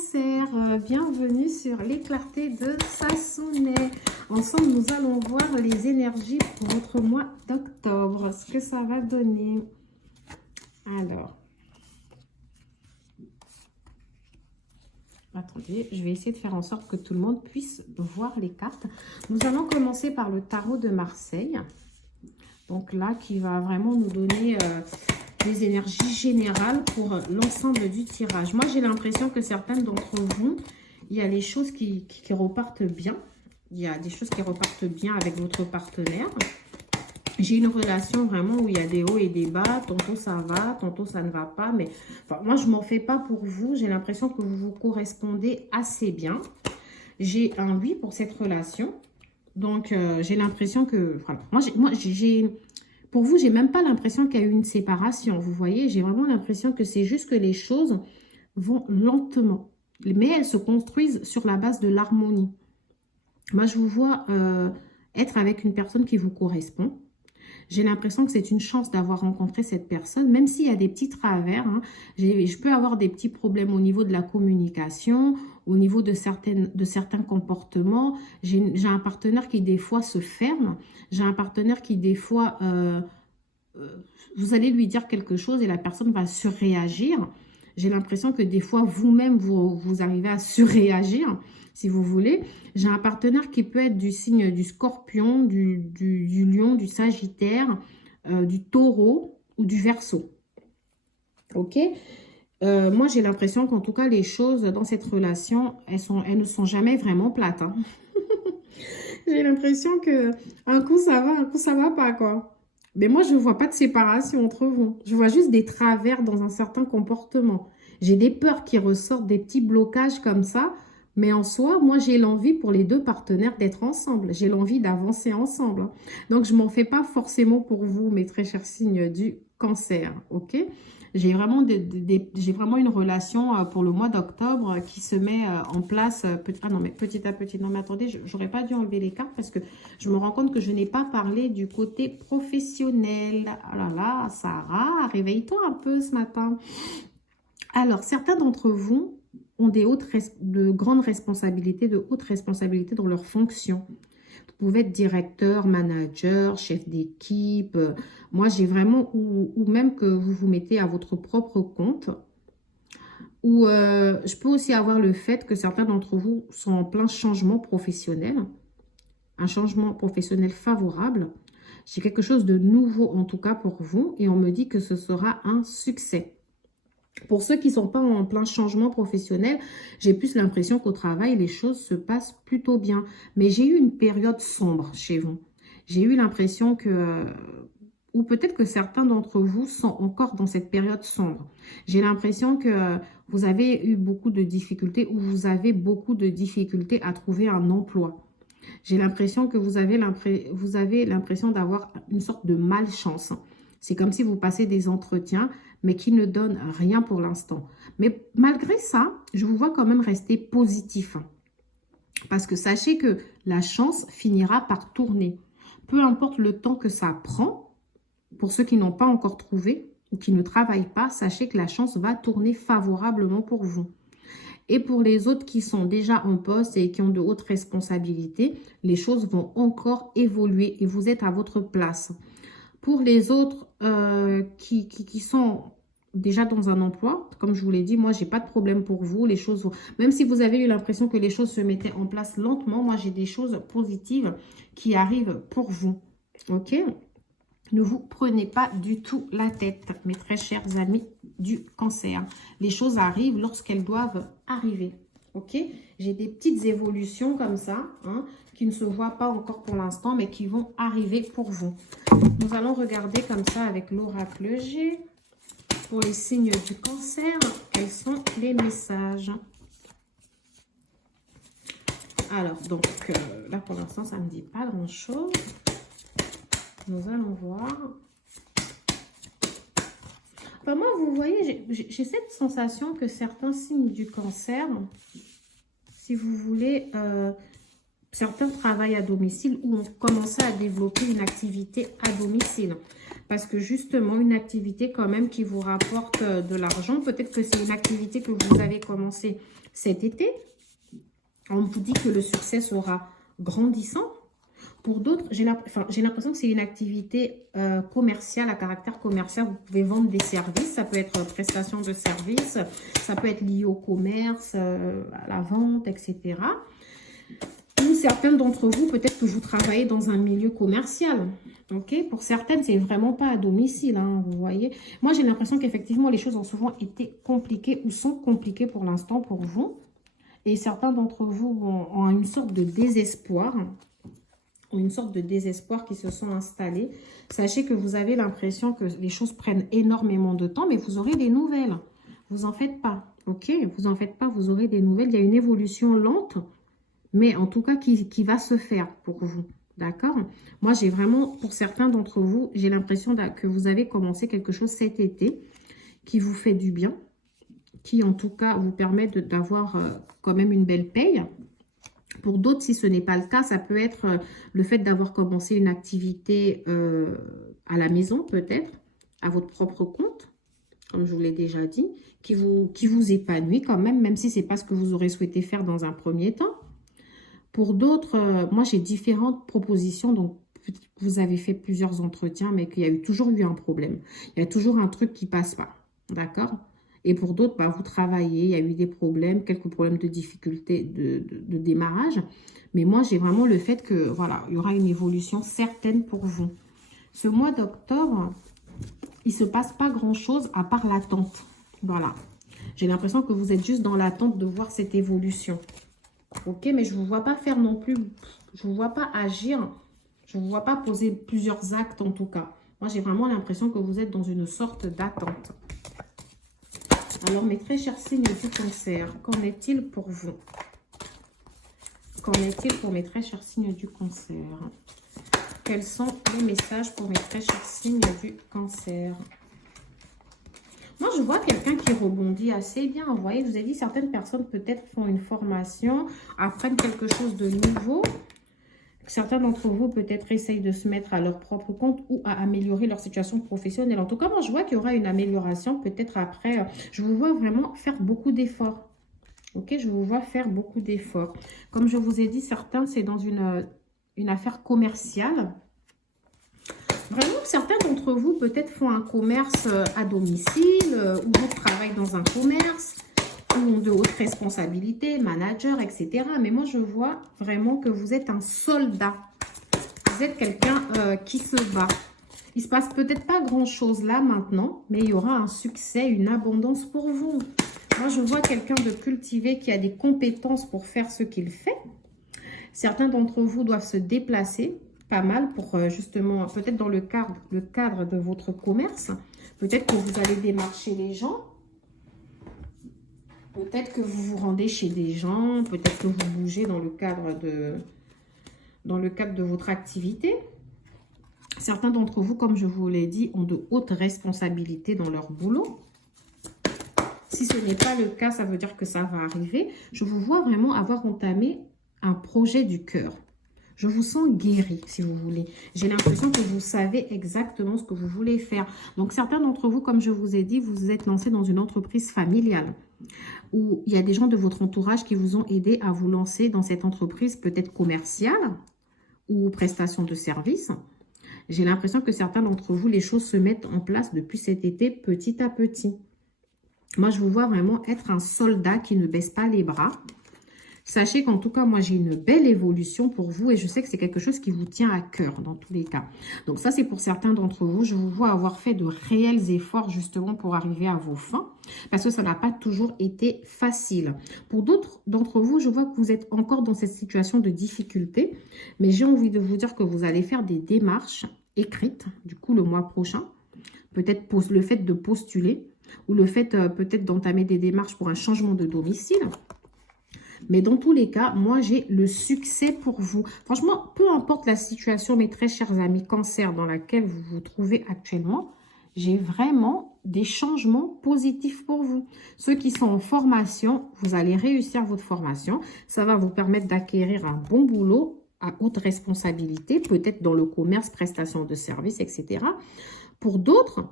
Cancer, bienvenue sur les clartés de Sassonet. Ensemble, nous allons voir les énergies pour votre mois d'octobre, ce que ça va donner. Alors, attendez, je vais essayer de faire en sorte que tout le monde puisse voir les cartes. Nous allons commencer par le tarot de Marseille. Donc là, qui va vraiment nous donner des énergies générales pour l'ensemble du tirage. Moi, j'ai l'impression que certaines d'entre vous, il y a les choses qui repartent bien. Il y a des choses qui repartent bien avec votre partenaire. J'ai une relation vraiment où il y a des hauts et des bas. Tantôt ça va, tantôt ça ne va pas. Mais enfin, moi, je ne m'en fais pas pour vous. J'ai l'impression que vous vous correspondez assez bien. J'ai un oui pour cette relation. Donc, j'ai l'impression que... Voilà, pour vous, j'ai même pas l'impression qu'il y a eu une séparation. Vous voyez, j'ai vraiment l'impression que c'est juste que les choses vont lentement. Mais elles se construisent sur la base de l'harmonie. Moi, je vous vois être avec une personne qui vous correspond. J'ai l'impression que c'est une chance d'avoir rencontré cette personne, même s'il y a des petits travers. Hein. Je peux avoir des petits problèmes au niveau de la communication, au niveau de certains comportements. J'ai un partenaire qui, des fois, se ferme. J'ai un partenaire qui, des fois, vous allez lui dire quelque chose et la personne va surréagir. J'ai l'impression que, des fois, vous-même, vous arrivez à surréagir, si vous voulez. J'ai un partenaire qui peut être du signe du scorpion, du lion, du sagittaire, du taureau ou du verseau. Ok? Moi, j'ai l'impression qu'en tout cas, les choses dans cette relation, elles ne sont jamais vraiment plates. Hein. J'ai l'impression que un coup ça va pas, quoi. Mais moi, je ne vois pas de séparation entre vous. Je vois juste des travers dans un certain comportement. J'ai des peurs qui ressortent, des petits blocages comme ça. Mais en soi, moi, j'ai l'envie pour les deux partenaires d'être ensemble. J'ai l'envie d'avancer ensemble. Donc, je ne m'en fais pas forcément pour vous, mes très chers signes du cancer. Ok? J'ai vraiment, une relation pour le mois d'octobre qui se met en place. Ah non, mais petit à petit. Non, mais attendez, j'aurais pas dû enlever les cartes parce que je me rends compte que je n'ai pas parlé du côté professionnel. Oh là là, Sarah, réveille-toi un peu ce matin. Alors, certains d'entre vous ont de grandes responsabilités, de hautes responsabilités dans leurs fonctions. Vous pouvez être directeur, manager, chef d'équipe. Moi, j'ai vraiment, ou même que vous vous mettez à votre propre compte. Ou je peux aussi avoir le fait que certains d'entre vous sont en plein changement professionnel. Un changement professionnel favorable. J'ai quelque chose de nouveau en tout cas pour vous et on me dit que ce sera un succès. Pour ceux qui ne sont pas en plein changement professionnel, j'ai plus l'impression qu'au travail, les choses se passent plutôt bien. Mais j'ai eu une période sombre chez vous. J'ai eu l'impression que, ou peut-être que certains d'entre vous sont encore dans cette période sombre. J'ai l'impression que vous avez eu beaucoup de difficultés ou vous avez beaucoup de difficultés à trouver un emploi. J'ai l'impression que vous avez l'impression d'avoir une sorte de malchance. C'est comme si vous passez des entretiens, mais qui ne donnent rien pour l'instant. Mais malgré ça, je vous vois quand même rester positif. Parce que sachez que la chance finira par tourner. Peu importe le temps que ça prend, pour ceux qui n'ont pas encore trouvé ou qui ne travaillent pas, sachez que la chance va tourner favorablement pour vous. Et pour les autres qui sont déjà en poste et qui ont de hautes responsabilités, les choses vont encore évoluer et vous êtes à votre place. Pour les autres qui sont déjà dans un emploi, comme je vous l'ai dit, moi, je n'ai pas de problème pour vous. Les choses vont... Même si vous avez eu l'impression que les choses se mettaient en place lentement, moi, j'ai des choses positives qui arrivent pour vous. Ok? Ne vous prenez pas du tout la tête, mes très chers amis du cancer. Les choses arrivent lorsqu'elles doivent arriver. Ok? J'ai des petites évolutions comme ça, hein, qui ne se voient pas encore pour l'instant, mais qui vont arriver pour vous. Nous allons regarder comme ça avec l'oracle G. Pour les signes du cancer, quels sont les messages? Alors, donc, là pour l'instant, ça ne me dit pas grand-chose. Nous allons voir. Enfin, moi, vous voyez, j'ai cette sensation que certains signes du cancer, si vous voulez, certains travaillent à domicile ou ont commencé à développer une activité à domicile. Parce que justement, une activité quand même qui vous rapporte de l'argent. Peut-être que c'est une activité que vous avez commencé cet été. On vous dit que le succès sera grandissant. Pour d'autres, j'ai l'impression que c'est une activité commerciale, à caractère commercial. Vous pouvez vendre des services. Ça peut être prestation de services. Ça peut être lié au commerce, à la vente, etc. Ou certains d'entre vous, peut-être que vous travaillez dans un milieu commercial. Ok, pour certaines, c'est vraiment pas à domicile, hein, vous voyez. Moi, j'ai l'impression qu'effectivement, les choses ont souvent été compliquées ou sont compliquées pour l'instant pour vous. Et certains d'entre vous ont une sorte de désespoir, qui se sont installés. Sachez que vous avez l'impression que les choses prennent énormément de temps, mais vous aurez des nouvelles. Vous en faites pas, ok? Vous en faites pas, vous aurez des nouvelles. Il y a une évolution lente, mais en tout cas qui va se faire pour vous. D'accord? Moi, j'ai vraiment, pour certains d'entre vous, j'ai l'impression que vous avez commencé quelque chose cet été qui vous fait du bien, qui en tout cas vous permet d'avoir quand même une belle paye. Pour d'autres, si ce n'est pas le cas, ça peut être le fait d'avoir commencé une activité à la maison, peut-être, à votre propre compte, comme je vous l'ai déjà dit, qui vous épanouit quand même si ce n'est pas ce que vous aurez souhaité faire dans un premier temps. Pour d'autres, moi j'ai différentes propositions, donc vous avez fait plusieurs entretiens, mais qu'il y a toujours eu un problème. Il y a toujours un truc qui ne passe pas, d'accord? Et pour d'autres, bah, vous travaillez, il y a eu des problèmes, quelques problèmes de difficulté de démarrage. Mais moi, j'ai vraiment le fait que, voilà, il y aura une évolution certaine pour vous. Ce mois d'octobre, il ne se passe pas grand-chose à part l'attente. Voilà. J'ai l'impression que vous êtes juste dans l'attente de voir cette évolution. Ok, mais je ne vous vois pas faire non plus, je ne vous vois pas agir, je ne vous vois pas poser plusieurs actes en tout cas. Moi, j'ai vraiment l'impression que vous êtes dans une sorte d'attente. Alors, mes très chers signes du Cancer, qu'en est-il pour vous? Qu'en est-il pour mes très chers signes du Cancer? Quels sont les messages pour mes très chers signes du Cancer? Moi, je vois quelqu'un qui rebondit assez bien. Vous voyez, je vous ai dit, certaines personnes peut-être font une formation, apprennent quelque chose de nouveau. Certains d'entre vous peut-être essayent de se mettre à leur propre compte ou à améliorer leur situation professionnelle. En tout cas, moi, je vois qu'il y aura une amélioration peut-être après. Je vous vois vraiment faire beaucoup d'efforts. Ok, je vous vois faire beaucoup d'efforts. Comme je vous ai dit, certains, c'est dans une affaire commerciale. Vraiment, certains d'entre vous peut-être font un commerce à domicile ou d'autres travaillent dans un commerce ou ont de hautes responsabilités, manager, etc. Mais moi, je vois vraiment que vous êtes un soldat. Vous êtes quelqu'un qui se bat. Il ne se passe peut-être pas grand-chose là maintenant, mais il y aura un succès, une abondance pour vous. Moi, je vois quelqu'un de cultivé qui a des compétences pour faire ce qu'il fait. Certains d'entre vous doivent se déplacer pas mal pour justement, peut-être dans le cadre de votre commerce. Peut-être que vous allez démarcher les gens. Peut-être que vous vous rendez chez des gens. Peut-être que vous bougez dans le cadre de votre activité. Certains d'entre vous, comme je vous l'ai dit, ont de hautes responsabilités dans leur boulot. Si ce n'est pas le cas, ça veut dire que ça va arriver. Je vous vois vraiment avoir entamé un projet du cœur. Je vous sens guéri, si vous voulez. J'ai l'impression que vous savez exactement ce que vous voulez faire. Donc, certains d'entre vous, comme je vous ai dit, vous vous êtes lancé dans une entreprise familiale où il y a des gens de votre entourage qui vous ont aidé à vous lancer dans cette entreprise peut-être commerciale ou prestation de services. J'ai l'impression que certains d'entre vous, les choses se mettent en place depuis cet été petit à petit. Moi, je vous vois vraiment être un soldat qui ne baisse pas les bras. Sachez qu'en tout cas, moi, j'ai une belle évolution pour vous et je sais que c'est quelque chose qui vous tient à cœur dans tous les cas. Donc ça, c'est pour certains d'entre vous. Je vous vois avoir fait de réels efforts justement pour arriver à vos fins parce que ça n'a pas toujours été facile. Pour d'autres d'entre vous, je vois que vous êtes encore dans cette situation de difficulté, mais j'ai envie de vous dire que vous allez faire des démarches écrites, du coup, le mois prochain. Peut-être le fait de postuler ou le fait peut-être d'entamer des démarches pour un changement de domicile. Mais dans tous les cas, moi, j'ai le succès pour vous. Franchement, peu importe la situation, mes très chers amis Cancer, dans laquelle vous vous trouvez actuellement, j'ai vraiment des changements positifs pour vous. Ceux qui sont en formation, vous allez réussir votre formation. Ça va vous permettre d'acquérir un bon boulot à haute responsabilité, peut-être dans le commerce, prestation de services, etc. Pour d'autres,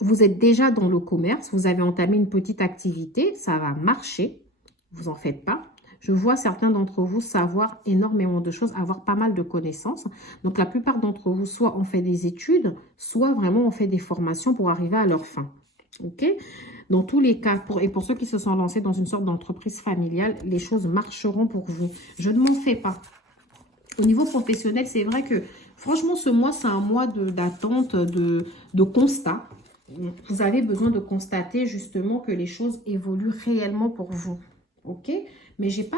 vous êtes déjà dans le commerce, vous avez entamé une petite activité, ça va marcher, vous en faites pas. Je vois certains d'entre vous savoir énormément de choses, avoir pas mal de connaissances. Donc, la plupart d'entre vous, soit on fait des études, soit vraiment on fait des formations pour arriver à leur fin. OK? Dans tous les cas, pour ceux qui se sont lancés dans une sorte d'entreprise familiale, les choses marcheront pour vous. Je ne m'en fais pas. Au niveau professionnel, c'est vrai que, franchement, ce mois, c'est un mois d'attente, de constat. Vous avez besoin de constater justement que les choses évoluent réellement pour vous. OK? Mais j'ai pas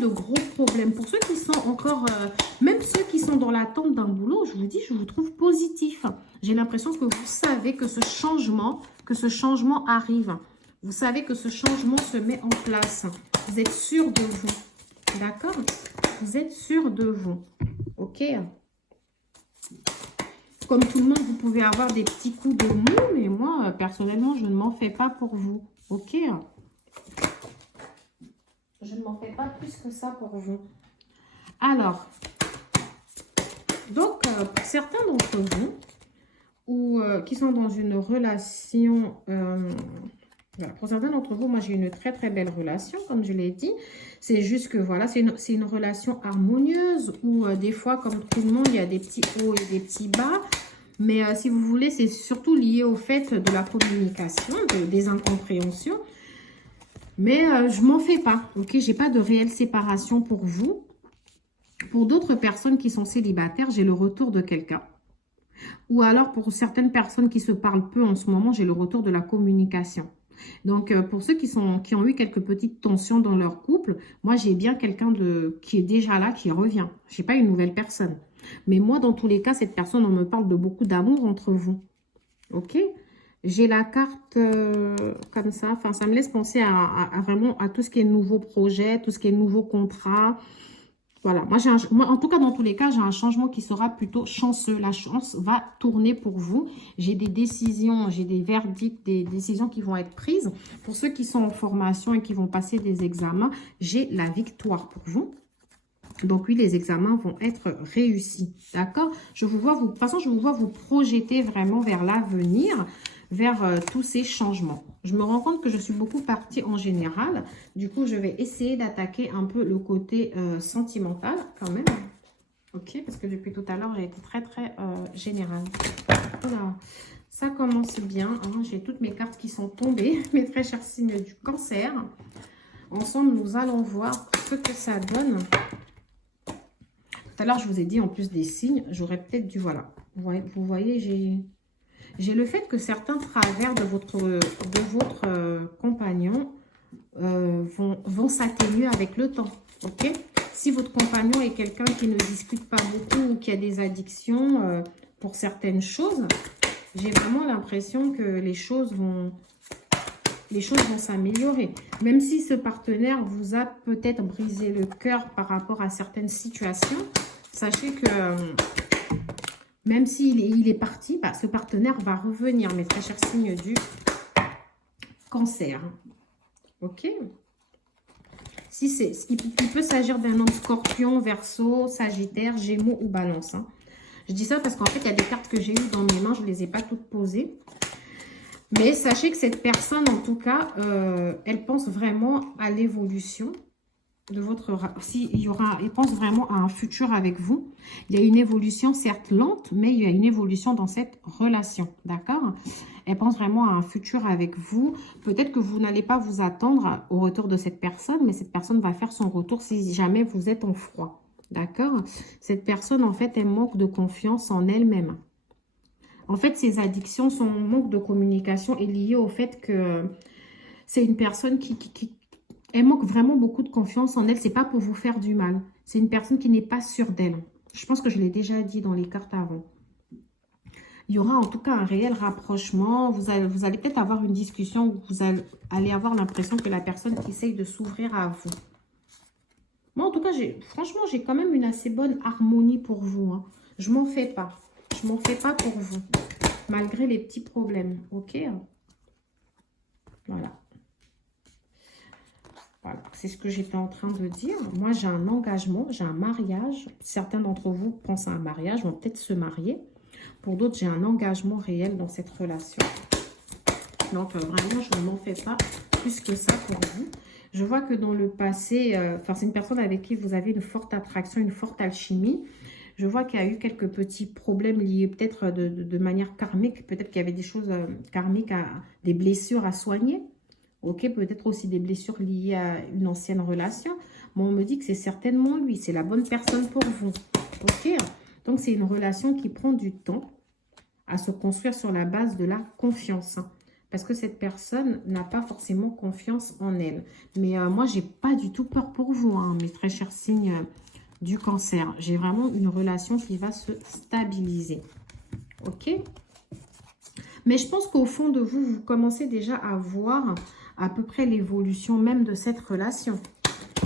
de gros problèmes. Pour ceux qui sont encore, même ceux qui sont dans l'attente d'un boulot, je vous dis, je vous trouve positif. J'ai l'impression que vous savez que ce changement arrive. Vous savez que ce changement se met en place. Vous êtes sûr de vous. D'accord? Vous êtes sûr de vous. OK? Comme tout le monde, vous pouvez avoir des petits coups de mou, mais moi, personnellement, je ne m'en fais pas pour vous. OK? Je ne m'en fais pas plus que ça pour vous. Alors, donc, pour certains d'entre vous, ou qui sont dans une relation... voilà, pour certains d'entre vous, moi, j'ai une très, très belle relation, comme je l'ai dit. C'est juste que, voilà, c'est une relation harmonieuse où, des fois, comme tout le monde, il y a des petits hauts et des petits bas. Mais si vous voulez, c'est surtout lié au fait de la communication, des incompréhensions. Mais je m'en fais pas, ok? J'ai pas de réelle séparation pour vous. Pour d'autres personnes qui sont célibataires, j'ai le retour de quelqu'un. Ou alors, pour certaines personnes qui se parlent peu en ce moment, j'ai le retour de la communication. Donc, pour ceux qui ont eu quelques petites tensions dans leur couple, moi, j'ai bien quelqu'un qui est déjà là, qui revient. Je n'ai pas une nouvelle personne. Mais moi, dans tous les cas, cette personne, on me parle de beaucoup d'amour entre vous. OK? J'ai la carte comme ça. Enfin, ça me laisse penser vraiment à tout ce qui est nouveau projet, tout ce qui est nouveau contrat. Voilà, moi, en tout cas, dans tous les cas, j'ai un changement qui sera plutôt chanceux. La chance va tourner pour vous. J'ai des décisions, j'ai des verdicts, des décisions qui vont être prises. Pour ceux qui sont en formation et qui vont passer des examens, j'ai la victoire pour vous. Donc oui, les examens vont être réussis, d'accord? Je vous vois, de toute façon, je vous vois vous projeter vraiment vers l'avenir, vers tous ces changements. Je me rends compte que je suis beaucoup partie en général. Du coup, je vais essayer d'attaquer un peu le côté sentimental quand même. Ok, parce que depuis tout à l'heure, j'ai été très, très générale. Voilà, ça commence bien. Hein. J'ai toutes mes cartes qui sont tombées, mes très chers signes du cancer. Ensemble, nous allons voir ce que ça donne. Tout à l'heure, je vous ai dit, en plus des signes, j'aurais peut-être dû, voilà. Vous voyez, j'ai le fait que certains travers de votre compagnon vont s'atténuer avec le temps. Ok? Si votre compagnon est quelqu'un qui ne discute pas beaucoup ou qui a des addictions pour certaines choses, j'ai vraiment l'impression que les choses vont s'améliorer. Même si ce partenaire vous a peut-être brisé le cœur par rapport à certaines situations, sachez que même s'il est parti, bah, ce partenaire va revenir, mes très chers signes du cancer. Ok? Il peut s'agir d'un homme scorpion, verseau, sagittaire, gémeaux ou balance. Hein. Je dis ça parce qu'en fait, il y a des cartes que j'ai eues dans mes mains, je ne les ai pas toutes posées. Mais sachez que cette personne, en tout cas, elle pense vraiment à l'évolution de votre... il pense vraiment à un futur avec vous. Il y a une évolution, certes lente, mais il y a une évolution dans cette relation, d'accord? Elle pense vraiment à un futur avec vous. Peut-être que vous n'allez pas vous attendre au retour de cette personne, mais cette personne va faire son retour si jamais vous êtes en froid, d'accord? Cette personne, en fait, elle manque de confiance en elle-même. En fait, ses addictions, son manque de communication est lié au fait que c'est une personne elle manque vraiment beaucoup de confiance en elle. C'est pas pour vous faire du mal. C'est une personne qui n'est pas sûre d'elle. Je pense que je l'ai déjà dit dans les cartes avant. Il y aura en tout cas un réel rapprochement. Vous allez peut-être avoir une discussion où vous allez avoir l'impression que la personne essaye de s'ouvrir à vous. Moi, en tout cas, franchement, j'ai quand même une assez bonne harmonie pour vous. Hein. Je m'en fais pas. Je m'en fais pas pour vous. Malgré les petits problèmes. Ok? Voilà. Voilà, c'est ce que j'étais en train de dire. Moi, j'ai un engagement, j'ai un mariage. Certains d'entre vous pensent à un mariage, vont peut-être se marier. Pour d'autres, j'ai un engagement réel dans cette relation. Donc, vraiment, je n'en fais pas plus que ça pour vous. Je vois que dans le passé, c'est une personne avec qui vous avez une forte attraction, une forte alchimie. Je vois qu'il y a eu quelques petits problèmes liés peut-être de manière karmique. Peut-être qu'il y avait des choses karmiques, des blessures à soigner. Ok, peut-être aussi des blessures liées à une ancienne relation. Mais on me dit que c'est certainement lui. C'est la bonne personne pour vous. Ok, donc c'est une relation qui prend du temps à se construire sur la base de la confiance. Parce que cette personne n'a pas forcément confiance en elle. Mais moi, j'ai pas du tout peur pour vous, hein, mes très chers signes du cancer. J'ai vraiment une relation qui va se stabiliser. Ok? Mais je pense qu'au fond de vous, vous commencez déjà à voir à peu près l'évolution même de cette relation.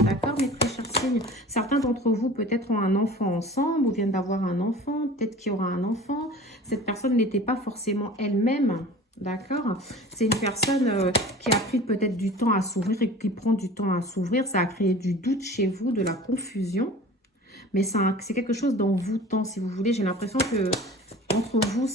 D'accord, mes très chers signes? Certains d'entre vous peut-être ont un enfant ensemble ou viennent d'avoir un enfant. Peut-être qu'il y aura un enfant. Cette personne n'était pas forcément elle-même. D'accord? C'est une personne qui a pris peut-être du temps à s'ouvrir et qui prend du temps à s'ouvrir. Ça a créé du doute chez vous, de la confusion. Mais c'est quelque chose d'envoûtant, si vous voulez. J'ai l'impression que entre vous,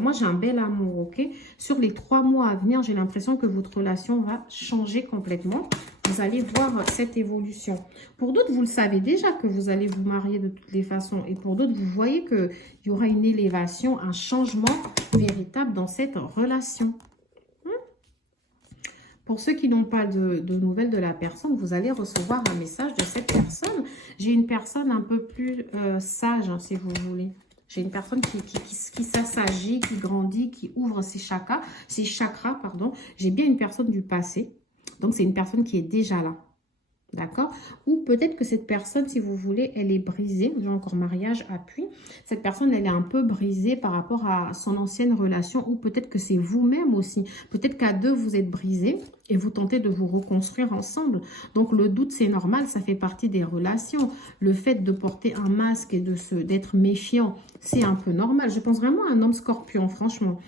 moi, j'ai un bel amour, ok? Sur les 3 mois à venir, j'ai l'impression que votre relation va changer complètement. Vous allez voir cette évolution. Pour d'autres, vous le savez déjà que vous allez vous marier de toutes les façons. Et pour d'autres, vous voyez qu'il y aura une élévation, un changement véritable dans cette relation. Pour ceux qui n'ont pas de nouvelles de la personne, vous allez recevoir un message de cette personne. J'ai une personne un peu plus sage, hein, si vous voulez. J'ai une personne qui s'assagit, qui grandit, qui ouvre ses chakras, pardon. J'ai bien une personne du passé. Donc, c'est une personne qui est déjà là. D'accord? Ou peut-être que cette personne, si vous voulez, elle est brisée. J'ai encore mariage, appui. Cette personne, elle est un peu brisée par rapport à son ancienne relation. Ou peut-être que c'est vous-même aussi. Peut-être qu'à deux, vous êtes brisés et vous tentez de vous reconstruire ensemble. Donc, le doute, c'est normal. Ça fait partie des relations. Le fait de porter un masque et d'être méfiant, c'est un peu normal. Je pense vraiment à un homme scorpion, franchement.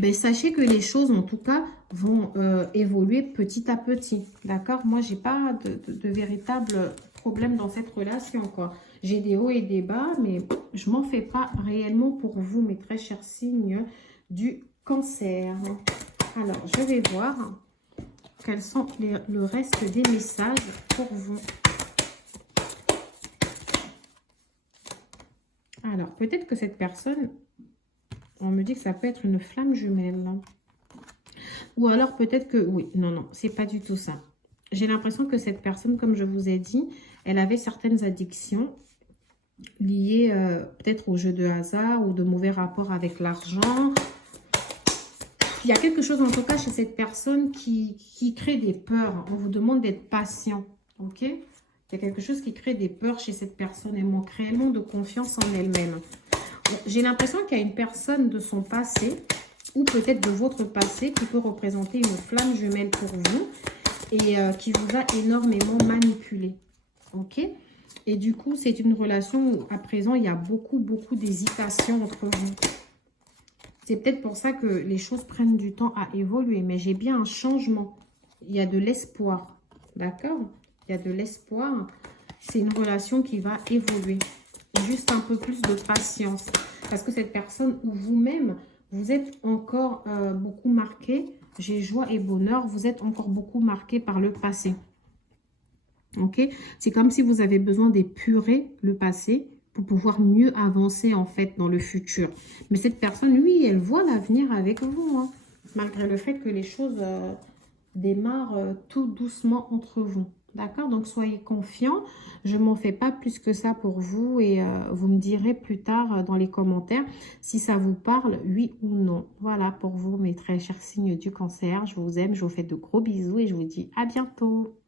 Ben, sachez que les choses, en tout cas, vont évoluer petit à petit. D'accord? Moi, j'ai pas de véritable problème dans cette relation, quoi. J'ai des hauts et des bas, mais je m'en fais pas réellement pour vous, mes très chers signes du cancer. Alors, je vais voir quels sont le reste des messages pour vous. Alors, peut-être que cette personne... On me dit que ça peut être une flamme jumelle. Ou alors peut-être que... Oui, non, c'est pas du tout ça. J'ai l'impression que cette personne, comme je vous ai dit, elle avait certaines addictions liées peut-être au jeu de hasard ou de mauvais rapports avec l'argent. Il y a quelque chose en tout cas chez cette personne qui crée des peurs. On vous demande d'être patient. Ok? Il y a quelque chose qui crée des peurs chez cette personne. Elle manque réellement de confiance en elle-même. J'ai l'impression qu'il y a une personne de son passé ou peut-être de votre passé qui peut représenter une flamme jumelle pour vous et qui vous a énormément manipulé. Ok? Et du coup, c'est une relation où à présent, il y a beaucoup d'hésitation entre vous. C'est peut-être pour ça que les choses prennent du temps à évoluer. Mais j'ai bien un changement. Il y a de l'espoir. D'accord? Il y a de l'espoir. C'est une relation qui va évoluer. Juste un peu plus de patience. Parce que cette personne ou vous-même, vous êtes encore beaucoup marqué. J'ai joie et bonheur. Vous êtes encore beaucoup marqué par le passé. Ok? C'est comme si vous avez besoin d'épurer le passé pour pouvoir mieux avancer en fait dans le futur. Mais cette personne, oui, elle voit l'avenir avec vous. Hein, malgré le fait que les choses démarrent tout doucement entre vous. D'accord? Donc, soyez confiants. Je ne m'en fais pas plus que ça pour vous. Et vous me direz plus tard dans les commentaires si ça vous parle, oui ou non. Voilà pour vous, mes très chers signes du cancer. Je vous aime. Je vous fais de gros bisous et je vous dis à bientôt.